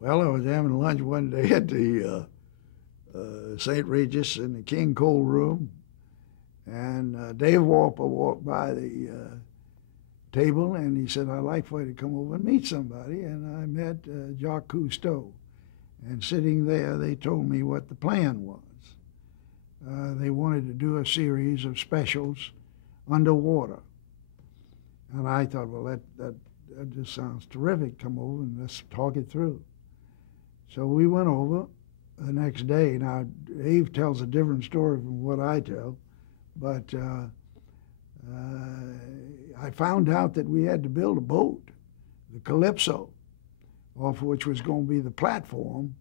Well, I was having lunch one day at the St. Regis in the King Cole room, and Dave Walper walked by the table, and he said, "I'd like for you to come over and meet somebody." And I met Jacques Cousteau. And sitting there, they told me what the plan was. They wanted to do a series of specials underwater. And I thought, well, that just sounds terrific. Come over and let's talk it through. So we went over the next day. Now, Dave tells a different story from what I tell, but I found out that we had to build a boat, the Calypso, off which was going to be the platform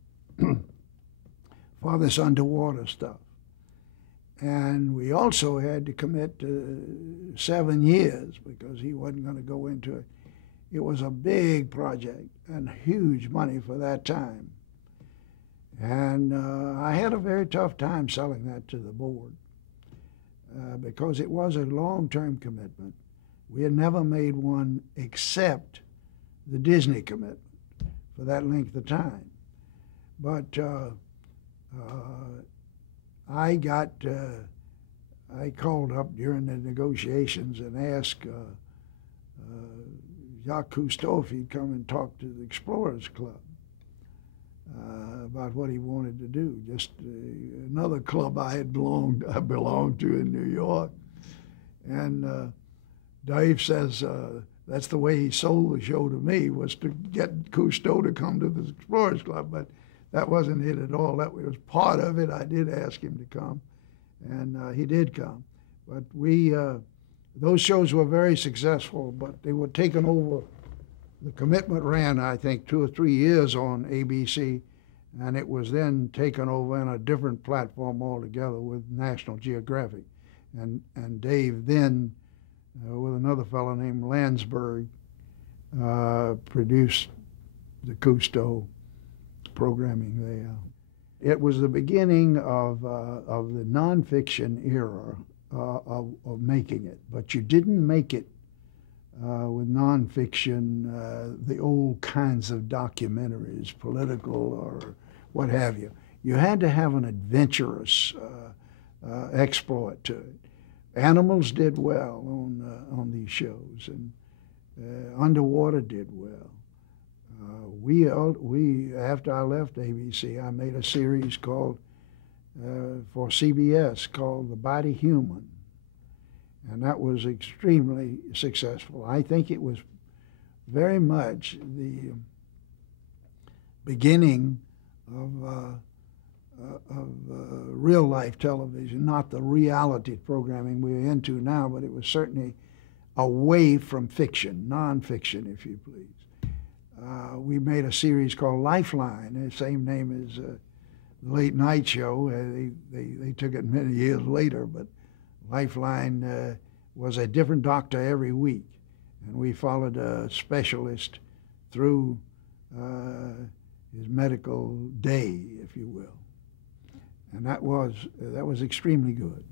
for this underwater stuff. And we also had to commit to 7 years because he wasn't going to go into it. It was a big project and huge money for that time. And I had a very tough time selling that to the board because it was a long-term commitment. We had never made one except the Disney commitment for that length of time. But I called up during the negotiations and asked Jacques Cousteau if he'd come and talk to the Explorers Club about what he wanted to do. Just another club I belonged to in New York. And Dave says that's the way he sold the show to me, was to get Cousteau to come to the Explorers Club. But that wasn't it at all. That was part of it. I did ask him to come, and he did come. But those shows were very successful, but they were taken over. The commitment ran, I think, 2 or 3 years on ABC, and it was then taken over in a different platform altogether with National Geographic. And Dave then, with another fellow named Landsberg, produced the Cousteau programming there. It was the beginning of the nonfiction era of making it, but you didn't make it with nonfiction, the old kinds of documentaries, political or what have you. You had to have an adventurous exploit to it. Animals did well on these shows, and underwater did well. After I left ABC, I made a series called for CBS called The Body Human, and that was extremely successful. I think it was very much the beginning of real life television, not the reality programming we're into now, but it was certainly away from fiction, nonfiction, if you please. We made a series called Lifeline, the same name as the late night show. They took it many years later, but Lifeline was a different doctor every week, and we followed a specialist through his medical day, if you will. And that was extremely good.